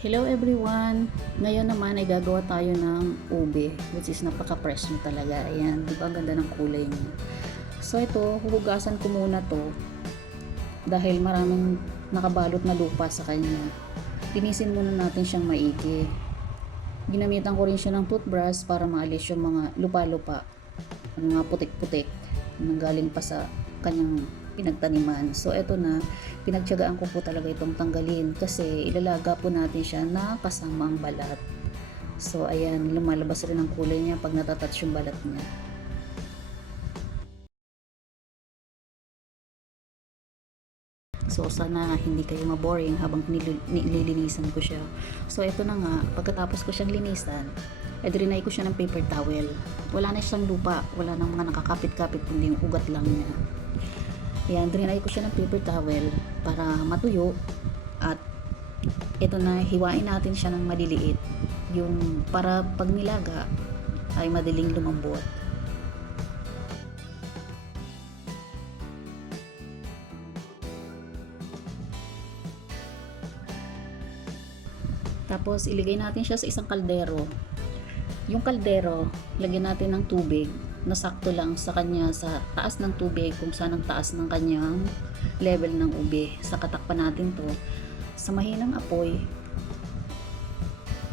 Hello everyone! Ngayon naman ay gagawa tayo ng ube, which is napaka-fresh mo talaga. Ayan, di ba ang ganda ng kulay niya. So ito, huhugasan ko muna to dahil maraming nakabalot na lupa sa kanya. Linisin muna natin siyang maigi. Ginamitan ko rin siya ng toothbrush para maalis yung mga lupa-lupa, mga putik-putik na galing pa sa kanyang pinagtaniman. So eto na, pinagtiyagaan ko po talaga itong tanggalin kasi ilalaga po natin siya na kasama ang balat. So ayan, lumalabas rin ang kulay niya pag natatouch yung balat niya. So sana hindi kayo maboring habang nililinisan ko siya. So ito na nga, pagkatapos ko siyang linisan, drinay ko siya ng paper towel. Wala na siyang lupa, wala nang mga nakakapit-kapit, kundi yung ugat lang niya. Ayan, drinay ko siya ng paper towel para matuyo. At ito na, hiwain natin siya ng maliliit. Yung para pag nilaga ay madaling lumambot. Tapos iligay natin siya sa isang kaldero. Yung kaldero, lagyan natin ng tubig na sakto lang sa kanya, sa taas ng tubig, kung saan ang taas ng kanyang level ng ube. Saka takpan natin to sa mahinang apoy.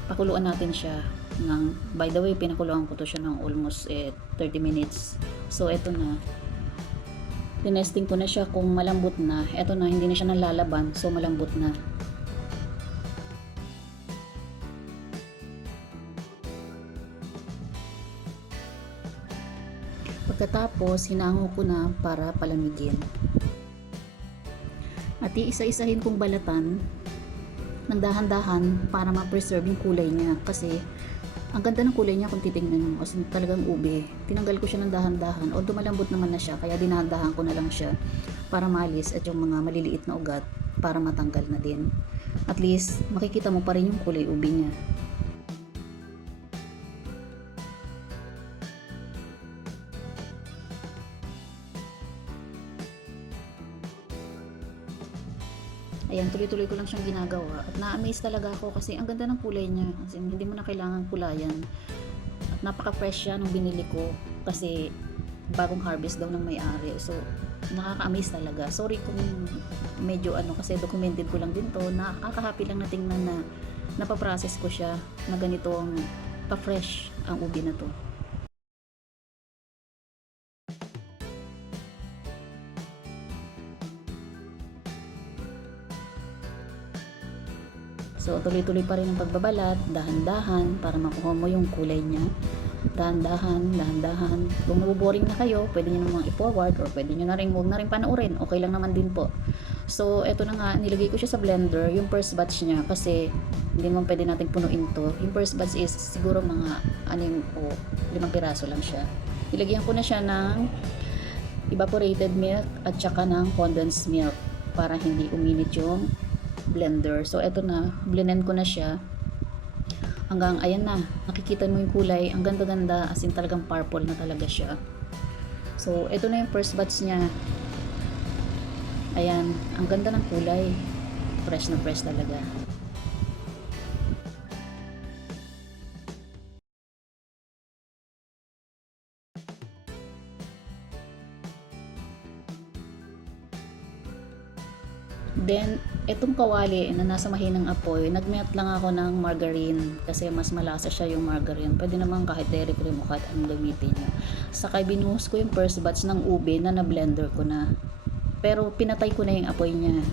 Pakuluan natin siya ng, by the way, pinakuluan ko to siya ng almost 30 minutes. So eto na, tinesting ko na siya kung malambot na. Eto na, hindi na siya nalalaban, so malambot na. Pagkatapos, hinango ko na para palamigin. At iisa-isahin kong balatan ng dahan-dahan para ma-preserve yung kulay niya. Kasi, ang ganda ng kulay niya kung titingnan mo. Kasi talagang ube. Tinanggal ko siya ng dahan-dahan. Although malambot naman na siya, kaya dinahan-dahan ko na lang siya para maalis at yung mga maliliit na ugat para matanggal na din. At least, makikita mo pa rin yung kulay ube niya. Ayan, tuloy-tuloy ko lang siyang ginagawa. At na-amaze talaga ako kasi ang ganda ng kulay niya. Kasi hindi mo na kailangan kulayan. At napaka-fresh siya nung binili ko kasi bagong harvest daw ng may-ari. So, nakaka-amaze talaga. Sorry kung medyo kasi documented ko lang din to. Nakaka-happy lang na tingnan na napaprocess ko siya na ganitong pa-fresh ang ubi na to. So, tuloy-tuloy pa rin ang pagbabalat, dahan-dahan, para makuha mo yung kulay niya. Dahan-dahan, dahan-dahan. Kung naboboring na kayo, pwede nyo namang i-forward or pwede nyo na rin, huwag na rin panoorin. Okay lang naman din po. So, eto na nga, nilagay ko siya sa blender, yung first batch niya, kasi hindi naman pwede natin punuin to. Yung first batch is siguro mga 6 o 5 piraso lang siya. Nilagyan ko na siya ng evaporated milk at saka ng condensed milk para hindi uminit yung blender. So eto na, blenden ko na siya hanggang ayan na, nakikita mo yung kulay, ang ganda-ganda, as in talagang purple na talaga siya. So eto na yung first batch niya. Ayan, ang ganda ng kulay, fresh na fresh talaga. Then, etong kawali na nasa mahinang apoy, nagmelt lang ako ng margarine kasi mas malasa siya yung margarine. Pwede naman kahit dairy cream o kahit anong gamitin nyo. Saka binuhos ko yung first batch ng ube na na-blender ko na. Pero pinatay ko na yung apoy niya.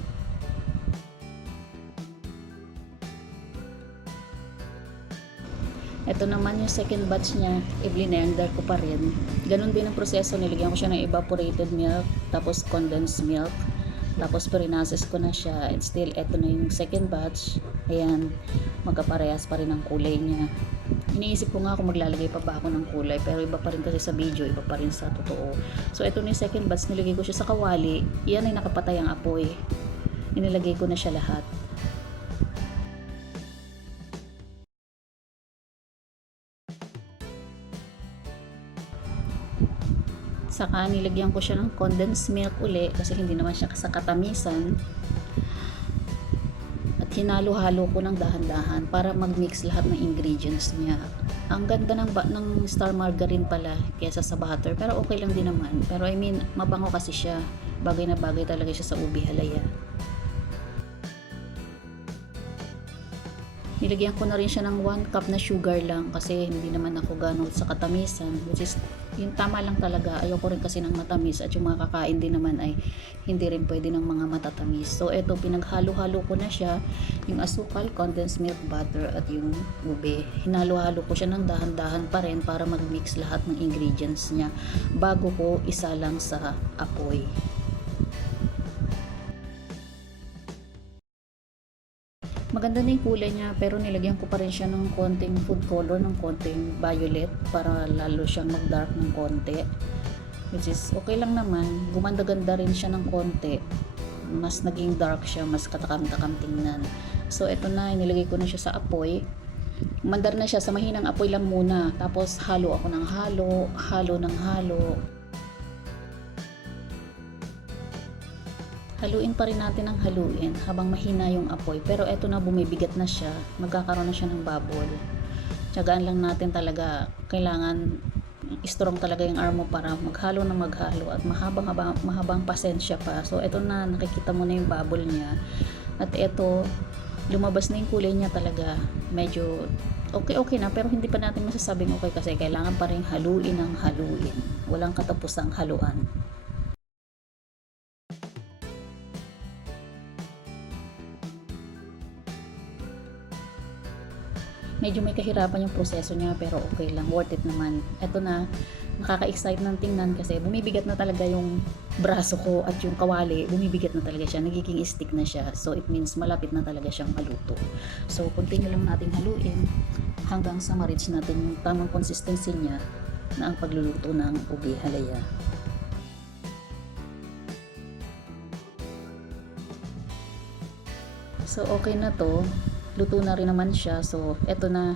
Ito naman yung second batch niya, i-blender ko pa rin. Ganon din ang proseso, nilagyan ko siya ng evaporated milk, tapos condensed milk. Tapos perinases ko na siya and still eto na yung second batch. Ayan, magkaparehas pa rin ang kulay niya. Iniisip ko nga kung maglalagay pa ba ako ng kulay, pero iba pa rin kasi sa video, iba pa rin sa totoo. So eto na yung second batch, nilagay ko siya sa kawali. Yan ay nakapatay ang apoy. Inilagay ko na siya lahat. Saka nilagyan ko siya ng condensed milk uli kasi hindi naman siya sa katamisan. At hinalo-halo ko ng dahan-dahan para mag-mix lahat ng ingredients niya. Ang ganda ng star margarine pala kesa sa butter, pero okay lang din naman. Pero I mean, mabango kasi siya. Bagay na bagay talaga siya sa ube halaya. Nilagyan ko na rin siya ng 1 cup na sugar lang kasi hindi naman ako gano'n sa katamisan, which is yung tama lang talaga. Ayoko rin kasi ng matamis at yung mga kakain din naman ay hindi rin pwede ng mga matatamis. So eto, pinaghalo-halo ko na siya, yung asukal, condensed milk, butter at yung ube. Hinalo-halo ko siya ng dahan-dahan pa rin para mag-mix lahat ng ingredients niya bago ko isalang sa apoy. Maganda na yung kulay niya, pero nilagyan ko pa rin siya ng konting food color, ng konting violet para lalo siyang mag-dark ng konti, which is okay lang naman. Gumanda-ganda rin siya ng konti, mas naging dark siya, mas katakam-takam tingnan. So eto na, inilagay ko na siya sa apoy. Mandar na siya sa mahinang apoy lang muna, tapos halo ako ng halo, halo ng halo. Haluin pa rin natin ng haluin habang mahina yung apoy. Pero eto na, bumibigat na siya. Magkakaroon na siya ng bubble. Tiyagaan lang natin talaga. Kailangan strong talaga yung arm mo para maghalo na maghalo at mahabang pasensya pa. So eto na, nakikita mo na yung bubble niya. At eto, lumabas na yung kulay niya talaga. Medyo okay na, pero hindi pa natin masasabing okay kasi kailangan pa rin haluin ng haluin. Walang katapusang haluan. Medyo may kahirapan yung proseso niya, pero okay lang, worth it naman. Eto na, nakaka-excite ng tingnan kasi bumibigat na talaga yung braso ko at yung kawali, bumibigat na talaga siya, nagiging stick na siya. So it means malapit na talaga siyang maluto. So continue lang natin haluin hanggang sa ma-reach natin yung tamang consistency niya na ang pagluluto ng ube halaya. So okay na to, luto na rin naman siya. So eto na,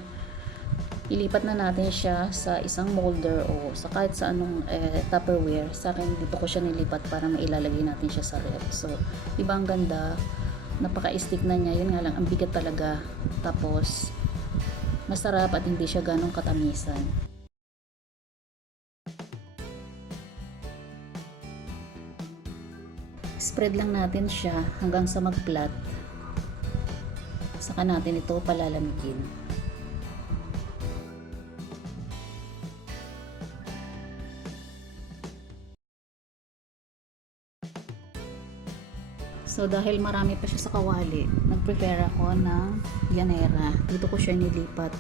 ilipat na natin siya sa isang molder o sa kahit sa anong Tupperware. Sa akin dito ko siya nilipat para mailalagay natin siya sa ref. So diba ang ganda, napaka-stick na niya. Yun nga lang, ang bigat talaga, tapos masarap at hindi siya ganong katamisan. Spread lang natin siya hanggang sa mag-flat. Saka natin ito palalamigin. So dahil marami pa siya sa kawali, nag-prepare ako ng llanera. Dito ko siya nilipat.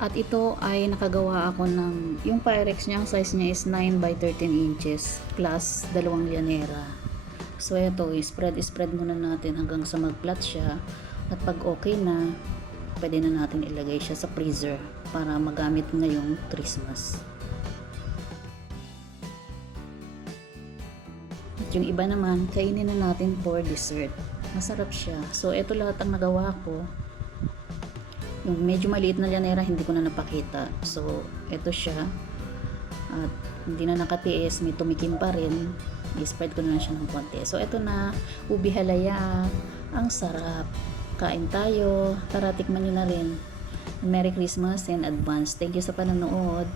At ito ay nakagawa ako ng, yung Pyrex niya, ang size niya is 9 by 13 inches plus 2 llanera. So ito, spread muna natin hanggang sa mag-flat siya. At pag okay na, pwede na natin ilagay siya sa freezer para magamit ngayong Christmas. At yung iba naman, kainin na natin for dessert. Masarap siya. So ito lahat ang nagawa ko. Yung medyo maliit na llanera, hindi ko na napakita. So ito siya. At hindi na nakatiis, may tumikim pa rin. I-spread ko na lang siya ng konti. So ito na, ube halaya. Ang sarap. Kain tayo. Tara, tikman nyo na rin. Merry Christmas in advance. Thank you sa panonood.